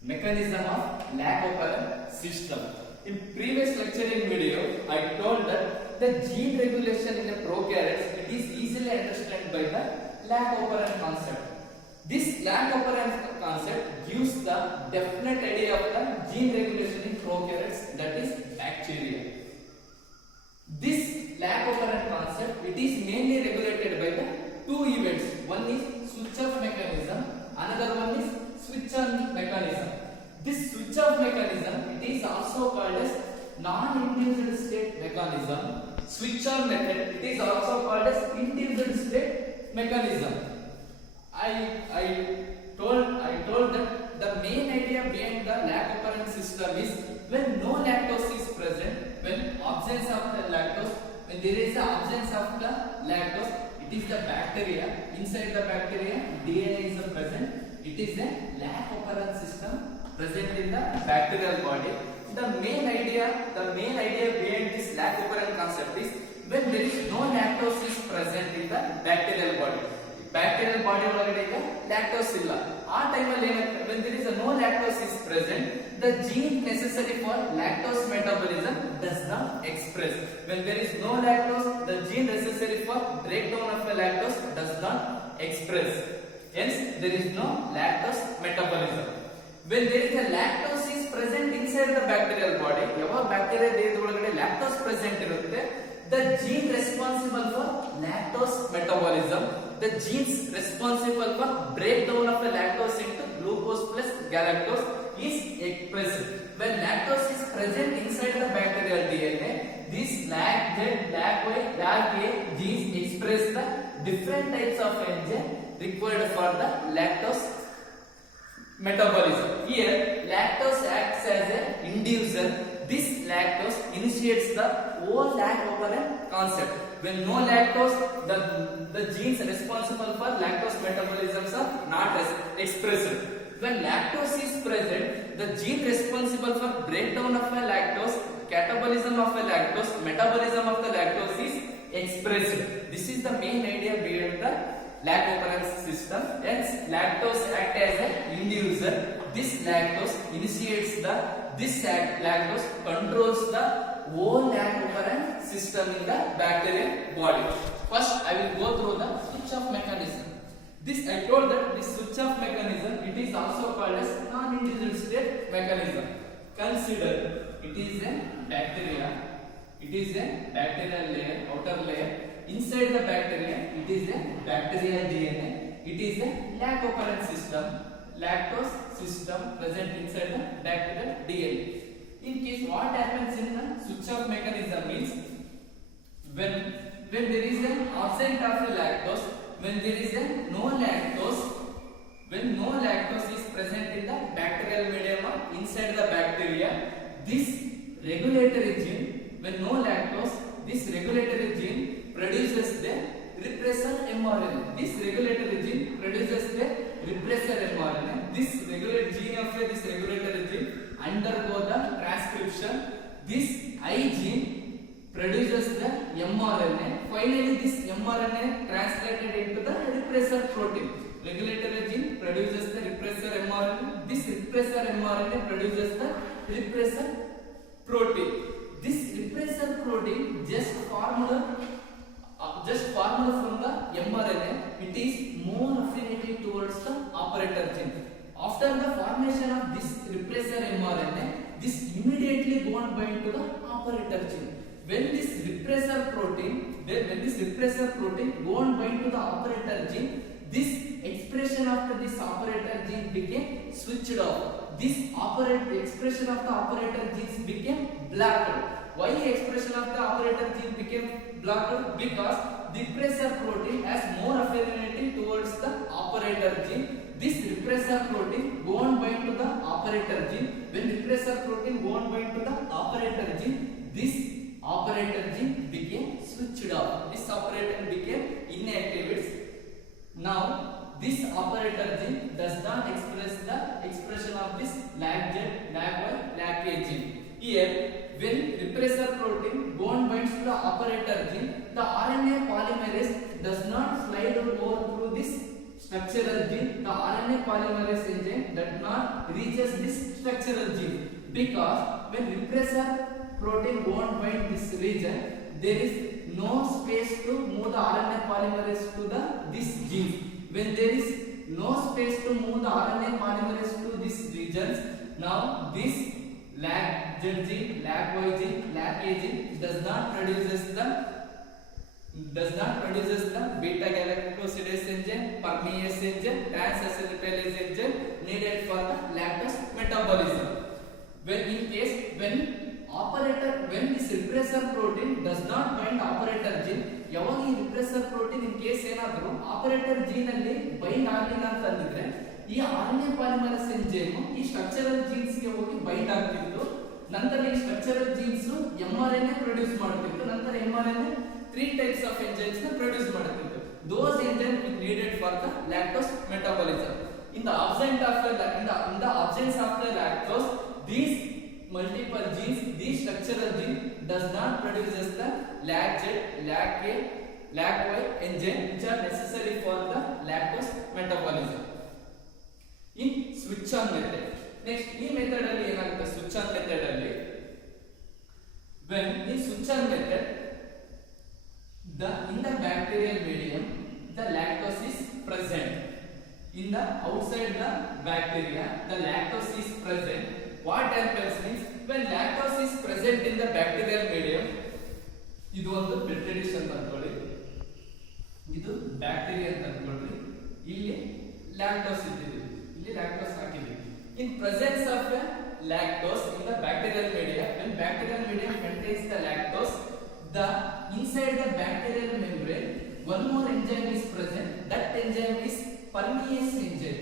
Mechanism of lac operant system. In previous lecturing video, I told that the gene regulation in the prokaryotes it is easily understood by the lac operant concept. This lac operant concept gives the definite idea of the gene regulation in prokaryotes, that is bacteria. This lac operant concept it is mainly regulated by the two events. One is switch off mechanism, another one is switch on mechanism. This switch off mechanism it is also called as non-induced state mechanism. Switch on method it is also called as induced state mechanism. I told that the main idea behind the lac operant system is when no lactose is present, when absence of the lactose, when there is an absence of the lactose, it is the bacteria. Inside the bacteria, DNA is present. It is a lac operant system present in the bacterial body. The main idea behind this lac operant concept is when there is no lactose is present in the bacterial body. Bacterial body ಒಳಗಡೆ ಈಗ lactose ಇಲ್ಲ. ಆ time ಅಲ್ಲಿ ಏನಾಗುತ್ತೆ, when there is no lactose is present, the gene necessary for lactose metabolism does not express. When there is no lactose, the gene necessary for breakdown of the lactose does not express. Hence, there is no lactose metabolism. When there is a lactose is present inside the bacterial body, ಯಾವಾಗ bacteria ದೇಹದ ಒಳಗಡೆ lactose present ಇರುತ್ತೆ, the gene responsible for lactose metabolism, the genes responsible for breakdown of the lactose into glucose plus galactose is expressed. When lactose is present inside the bacterial DNA, this LAC-Z, LAC-Y, LAC-A genes express the different types of enzyme required for the lactose metabolism. Here, lactose acts as an inducer. This lactose initiates the whole lac operant concept. When no lactose, the genes responsible for lactose metabolisms are not expressed. When lactose is present, the gene responsible for breakdown of the lactose, catabolism of the lactose, metabolism of the lactose is expressed. This is the main idea behind the lac operant system. Hence, lactose acts as an inducer. This lactose initiates this lactose controls the whole lac operant system in the bacterial body. First, I will go through the switch off mechanism. I told that this switch off mechanism it is also called as non-induced state mechanism. Consider it is a bacteria. It is a bacterial layer, outer layer. Inside the bacteria, it is a bacterial DNA. It is a lac operant system, lactose system present inside the bacterial DNA. In case what happens in the switch off mechanism means when there is an absence of the lactose, when there is no lactose, when no lactose is present in the bacterial medium or inside the bacteria, this regulatory gene, when no lactose, this regulatory gene produces the repressor mRNA. This regulatory gene produces the repressor mRNA. This regulatory gene undergo the transcription. This I gene produces the mRNA. Finally, this mRNA translated into the repressor protein. Regulatory gene produces the repressor mRNA. This repressor mRNA produces the repressor protein. This repressor protein just formed from the mRNA, it is more affinity towards the operator gene. After the formation of this repressor mRNA, this immediately go and bind to the operator gene. When this repressor protein go and bind to the operator gene, this expression of this operator gene became switched off. This expression of the operator genes became blocked. Why expression of the operator gene became blocked? Because the repressor protein has more affinity towards the operator gene. This repressor protein go and bind to the operator gene. When repressor protein go and bind to the operator gene, this operator gene became switched off. This operator became inactive. Now, this operator gene does not express the expression of this LAC-Z, LAC-Y, LAC-A gene. Here, when repressor protein go and binds to the operator gene, the RNA polymerase does not slide over through this structural gene. The RNA polymerase enzyme does not reaches this structural gene, because when repressor protein won't bind this region, there is no space to move the RNA polymerase to this gene. When there is no space to move the RNA polymerase to these regions, now this LAG gene, LAG Y gene, LAG A gene does not produces the beta galactosidase enzyme, permease enzyme, transacetylase enzyme needed for the lactose metabolism. When this repressor protein does not bind operator gene, ಯಾವಾಗ ಈ repressor protein in case ಏನಾದರೂ operator gene ಅಲ್ಲಿ bind ಆಗಿಲ್ಲ ಅಂತಂದ್ರೆ ಈ RNA polymerase enzyme ಈ structural jeans ಗೆ ಹೋಗಿ ಬೈಂಡ್ ಆಗ್ತಿತ್ತು. ನಂತರ ಈ ಸ್ಟ್ರಕ್ಚರಲ್ ಜೀನ್ಸ್ mRNA ಪ್ರೊಡ್ಯೂಸ್ ಮಾಡ್ತಿತ್ತು. ನಂತರ mRNA 3 types of enzymes na produce ಮಾಡುತ್ತಿತ್ತು. Those enzymes needed for the lactose metabolism. In the absence of the lactose, these multiple genes, these structural gene does not produce the LAG-Z, LAG-A, LAG-Y enzyme which are necessary for the lactose metabolism. In switch on method, next ee method alli enagutte switch on method alli, when in switch on method in the bacterial medium the lactose is present. In the outside the bacteria the lactose is present. What happens means when lactose is present in the bacterial medium, idu ಒಂದು petri ಅಂದ್ಕೊಳ್ಳಿ, ಇದು bacteria ಅಂತ ಅಂದ್ಕೊಳ್ಳಿ, ಇಲ್ಲಿ lactose ಇಟ್ಟಿದ್ದೀವಿ, ಇಲ್ಲಿ lactose ಹಾಕಿದ್ದೀವಿ. In presence of the lactose in the bacterial media, when bacterial medium contains the lactose, the inside the bacterial membrane one more enzyme is present. That enzyme is permease enzyme.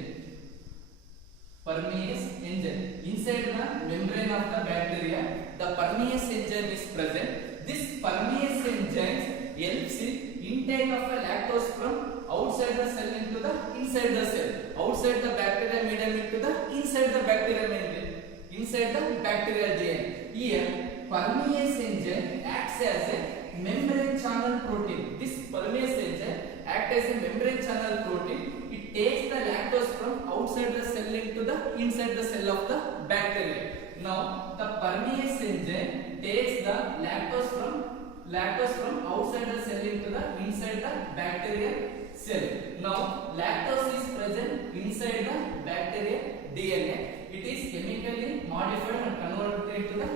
Permease enzyme inside the membrane of the bacteria, the permease enzyme is present. This permease enzyme helps in intake of the lactose from outside the cell into the inside the cell, outside the bacterial medium into the inside the bacterial membrane, inside the bacterial DNA. Here permease enzyme acts as a membrane channel protein. This permease enzyme acts as a membrane channel protein. It takes the lactose from outside the cell into the inside the cell of the bacteria. Now the permease enzyme takes the lactose from outside the cell into the inside the bacterial cell. Now lactose is present inside the bacterial DNA. It is chemically modified and converted into the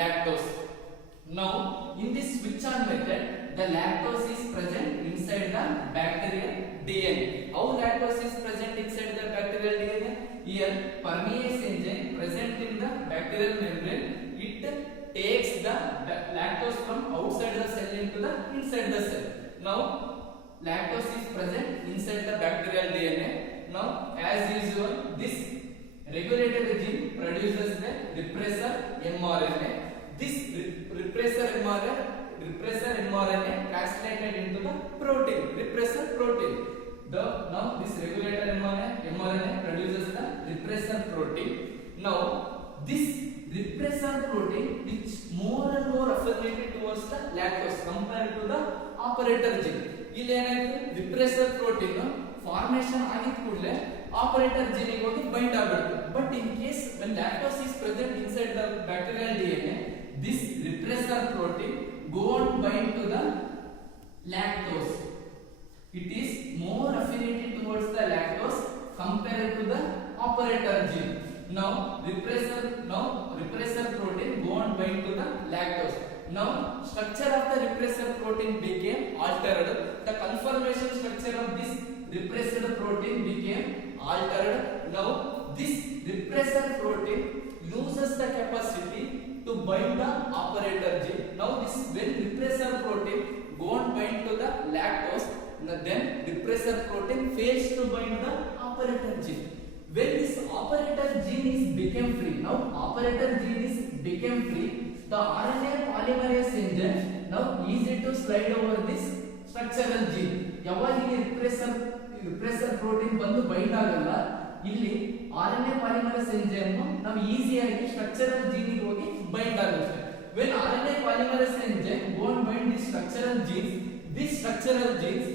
lactose. Now in this switch on method the lactose is present inside the bacterial DNA. How lactose is present inside the bacterial DNA? Here permease enzyme present in the bacterial membrane, it takes the lactose from outside the cell into the inside the cell. Now lactose is present inside the bacterial DNA. Now as usual this regulated gene produces the repressor mRNA. This repressor mRNA translated into the protein, repressor protein. Now this regulator mRNA produces the repressor protein. Now this repressor protein which more and more affiliated towards the lactose compared to the operator gene. ಇಲ್ಲಿ ಏನಾಯ್ತು, repressor protein formation ಆಗಿದ ಕೂಡಲೇ operator gene ಗೆ ಹೋಗಿ bind ಆಗಬೇಕು. But in case when lactose is present inside the bacterial DNA, this repressor protein go and bind to the lactose. It is more affiliated towards the lactose compared to the operator gene. Now repressor protein go and bind to the lactose. Now structure of the repressor protein became altered. The conformation structure of this repressor protein became altered. Now this repressor protein loses the capacity to bind the operator gene. Now this when repressor protein go and bind to the lactose, then repressor protein fails to bind the operator gene. When this operator gene is became free, now operator gene is became free, the RNA polymerase enzyme now easy to slide over this structural gene. ಯಾವಾಗ ಇಲ್ಲಿ repressor protein ಬಂದು bind ಆಗಲ್ಲ, ಇಲ್ಲಿ RNA polymerase enzyme ನಾವು ಈಸಿಯಾಗಿ structural gene ಗೆ ಹೋಗಿ bind ಆಗುತ್ತೆ. When RNA polymerase enzyme go and bind these structural genes, these structural genes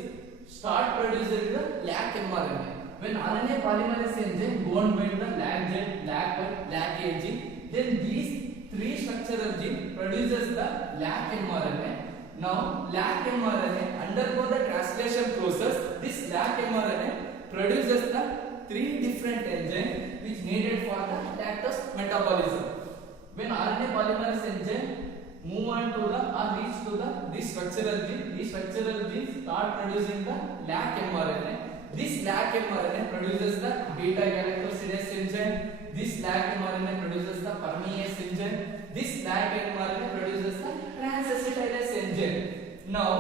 start producing the LAC mRNA. When RNA polymerase enzyme go and bind the LAG-Z, LAG-Y, LAG-A then these three structural gene produces the lac mRNA. Now lac mRNA undergo the translation process. This lac mRNA produces the three different enzymes which needed for the lactose metabolism. When RNA polymerase enzyme move on to the or reach to the this structural gene, these structural genes start producing the lac mRNA. This lac mRNA produces the beta galactosidase enzyme. This lac mRNA produces the permease enzyme. This lac mRNA produces the transacetylase enzyme. Now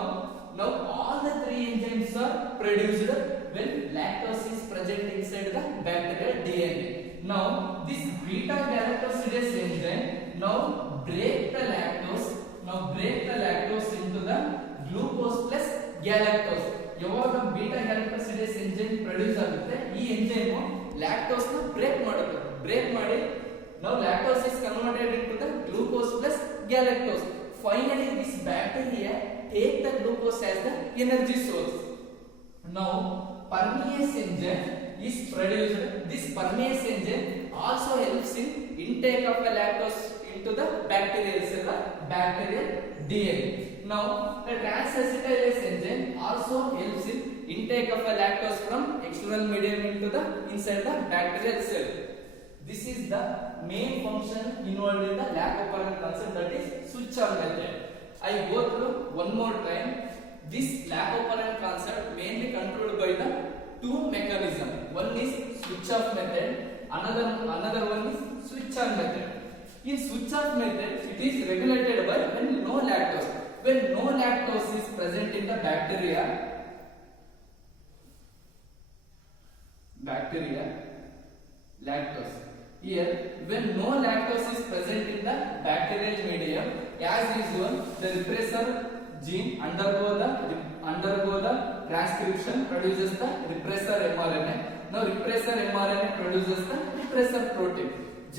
all the three enzymes are produced when lactose is present inside the bacterial DNA. Now this beta galactosidase enzyme break the lactose into the glucose plus galactose. ಯಾವಾಗ beta ಗ್ಯಾಲಕ್ಟೋಸಿಡೇಸ್ enzyme produce ಆಗುತ್ತೆ, ಈ enzyme lactose ನ break ಮಾಡಿ now lactose is converted into the glucose plus galactose. Finally this bacteria take the glucose as the energy source. Now permease enzyme is produced. This permease enzyme also helps in intake of the lactose into the bacterial cell, bacterial DNA. Now the transacetylase enzyme also helps in intake of the lactose from external medium into the inside the bacterial cell. This is the main function involved in the lac operant concept, that is switch on method. I go through one more time. This lac operant concept mainly controlled by the two mechanisms. One is switch off method, another one is switch on method. In switch off method, it is regulated by when no lactose. When no lactose is present in the bacteria, lactose. Here, when no lactose is present in the bacterial medium, as usual, the repressor gene undergo the transcription, produces the repressor mRNA. Now repressor mRNA produces the repressor protein.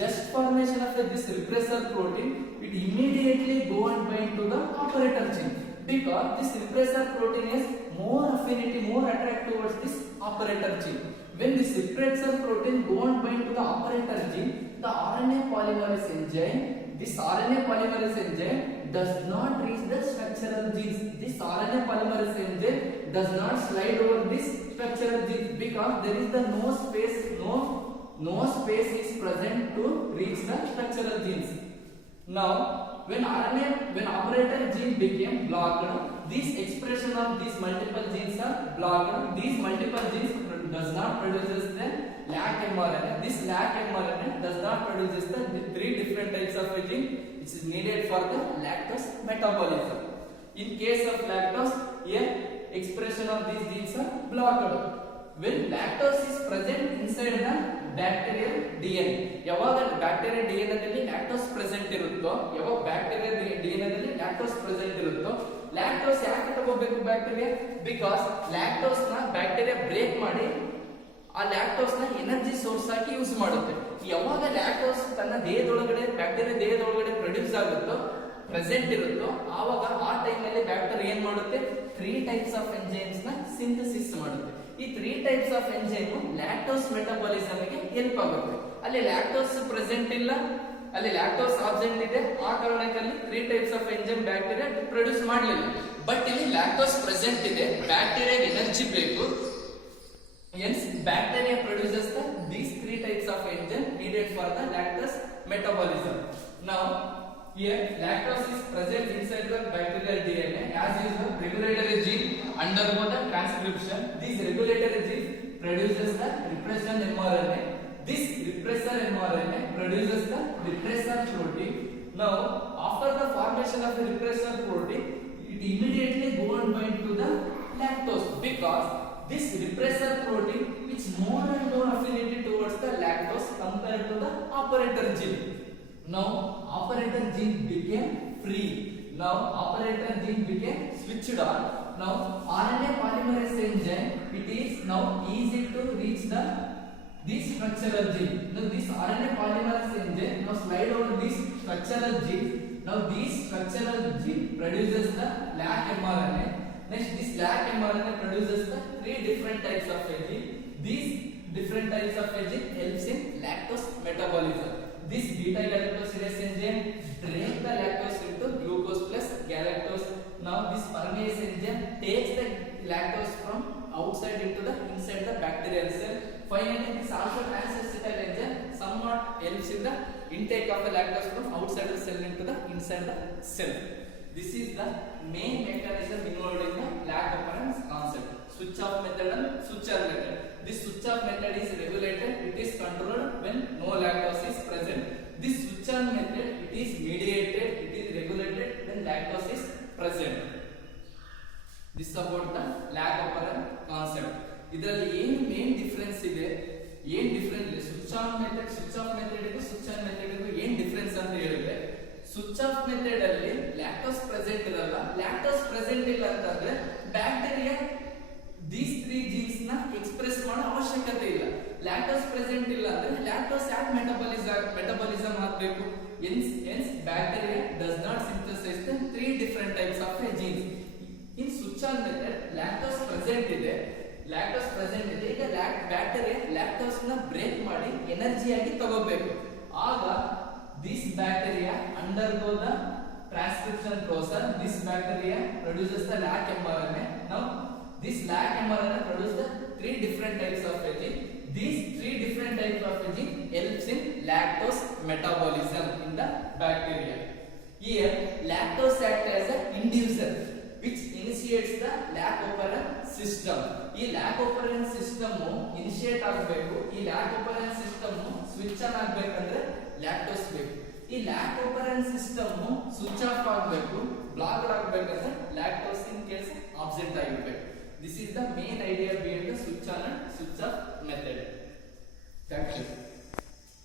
Just formation of this repressor protein, it immediately go and bind to the operator gene, because this repressor protein has more affinity, more attract towards this operator gene. When this repressor protein go and bind to the operator gene, the RNA polymerase enzyme, this RNA polymerase enzyme does not reach the structural genes. This RNA polymerase enzyme does not slide over this structural genes, because there is the no space is present to reach the structural genes. Now when operator gene became blocked, this expression of these multiple genes are blocked. These multiple genes does not produce the lac mRNA. This lac mRNA does not produce the three different types of gene which is needed for the lactose metabolism. In case of lactose, here expression of these genes are blocked. When lactose is present inside the bacterial DNA, ಯಾವಾಗ bacteria DNA ದಲ್ಲಿ lactose present ಇರುತ್ತೋ, ಯಾವಾಗ bacteria DNA ದಲ್ಲಿ lactose present ಇರುತ್ತೋ, lactose ಯಾಕೆ ತಗೋಬೇಕು bacteria? Because lactose ನ bacteria break ಮಾಡಿ ಆ ಲ್ಯಾಕ್ಟೋಸ್ ನ ಎನರ್ಜಿ ಸೋರ್ಸ್ ಆಗಿ ಯೂಸ್ ಮಾಡುತ್ತೆ. ಯಾವಾಗ ಲ್ಯಾಕ್ಟೋಸ್ ತನ್ನ ದೇಹದೊಳಗಡೆ ಬ್ಯಾಕ್ಟೀರಿಯಾ ದೇಹದೊಳಗಡೆ ಪ್ರೊಡ್ಯೂಸ್ ಆಗುತ್ತೋ, ಪ್ರೆಸೆಂಟ್ ಇರುತ್ತೋ, ಆವಾಗ ಆ ಟೈಮ್ ನಲ್ಲಿ ಬ್ಯಾಕ್ಟೀರಿಯಾ ಏನ್ ಮಾಡುತ್ತೆ? 3 ಟೈಪ್ಸ್ ಆಫ್ ಎಂಜೈಮ್ಸ್ ನ ಸಿಂಥಸಿಸ್ ಮಾಡುತ್ತೆ. ಈ 3 types of enzyme lactose metabolism ಗೆ ಹೆಲ್ಪ್ ಆಗುತ್ತೆ. ಅಲ್ಲಿ ಲ್ಯಾಕ್ಟೋಸ್ ಪ್ರೆಸೆಂಟ್ ಇಲ್ಲ, ಅಲ್ಲಿ ಲ್ಯಾಕ್ಟೋಸ್ ಆಬ್ಸೆಂಟ್ ಇದೆ, ಆ ಕಾರಣಕ್ಕಾಗಿ 3 types of enzyme bacteria produce ಮಾಡಲಿಲ್ಲ. ಬಟ್ ಇಲ್ಲಿ ಲ್ಯಾಕ್ಟೋಸ್ ಪ್ರೆಸೆಂಟ್ ಇದೆ, ಬ್ಯಾಕ್ಟೀರಿಯಾ ಎನರ್ಜಿ ಬೇಕು, hence bacteria produces these 3 types of enzyme needed for the lactose metabolism. Now here lactose is present inside the bacterial DNA. As usual, regulatory gene undergo the transcription. This regulatory gene produces the repressor mRNA. This repressor mRNA produces the repressor protein. Now after the formation of the repressor protein, it immediately go and bind to the lactose, because this repressor protein is more and more affinity towards the lactose compared to the operator gene. Now operator gene became free. Now operator gene became switched on. Now RNA polymerase enzyme, it is now easy to reach this structural gene. Now this RNA polymerase enzyme now slide over this structural gene. Now this structural gene produces the lac mRNA. Next, this lac mRNA produces the 3 different types of gene. These different types of gene helps in lactose metabolism. This beta galactose helps in the intake of the lactose from outside the cell into the inside the cell. This is the main mechanism involved in the lac operans concept. Switch off method and switch on method. This switch off method is regulated, it is controlled when no lactose is present. This switch on method, it is mediated, it is regulated when lactose is present. This about the lac operant concept. ಇದರಲ್ಲಿ ಏನು main difference ಇದೆ, ಏನ್ difference ಇದೆ switch on method, switch off method ಇದೆ, switch on method ಇದೆ, ಏನ್ difference ಅಂತ ಹೇಳಿದ್ರೆ ಸ್ವಿಚ್ ಆಫ್ ಮೆಥಡ್ ಅಲ್ಲಿ ಲ್ಯಾಕ್ಟೋಸ್ ಪ್ರೆಸೆಂಟ್ ಇರಲ್ಲ. ಲ್ಯಾಕ್ಟೋಸ್ ಪ್ರೆಸೆಂಟ್ ಇಲ್ಲ ಅಂತಂದ್ರೆ ಬ್ಯಾಕ್ಟೀರಿಯಾ these 3 genes ನ ಎಕ್ಸ್ಪ್ರೆಸ್ ಮಾಡೋ ಅವಶ್ಯಕತೆ ಇಲ್ಲ. ಲ್ಯಾಕ್ಟೋಸ್ ಪ್ರೆಸೆಂಟ್ ಇಲ್ಲ ಅಂದ್ರೆ ಲ್ಯಾಕ್ಟೋಸ್ ಯಾಕೆ ಮೆಟಬಾಲಿಸಮ್ ಆಗಬೇಕು? hence bacteria does not synthesize the 3 different types of genes. In switch on method lactose present ಇದೆ, ಈಗ ಬ್ಯಾಕ್ಟೀರಿಯಾ ಲ್ಯಾಕ್ಟೋಸ್ ನ ಬ್ರೇಕ್ ಮಾಡಿ ಎನರ್ಜಿ ಆಗಿ ತಗೋಬೇಕು. ಆಗ this bacteria undergo the transcription process. This bacteria produces the lac mRNA. Now this lac mRNA produces the 3 different types of gene. These 3 different types of gene helps in lactose metabolism in the bacteria. Here lactose acts as an inducer which initiates the lac operant system. ಈ lac operant system initiate ಆಗಬೇಕು. ಈ lac operant system switch on ಆಗಬೇಕಂದ್ರೆ lactose ಬೇಕು. ಈ lac operant system switch off ಆಗಬೇಕು, block ಆಗಬೇಕಂದ್ರೆ lactose in case absent ಆಗಿರಬೇಕು. This is the main idea behind the switch on and switch off method. Thank you.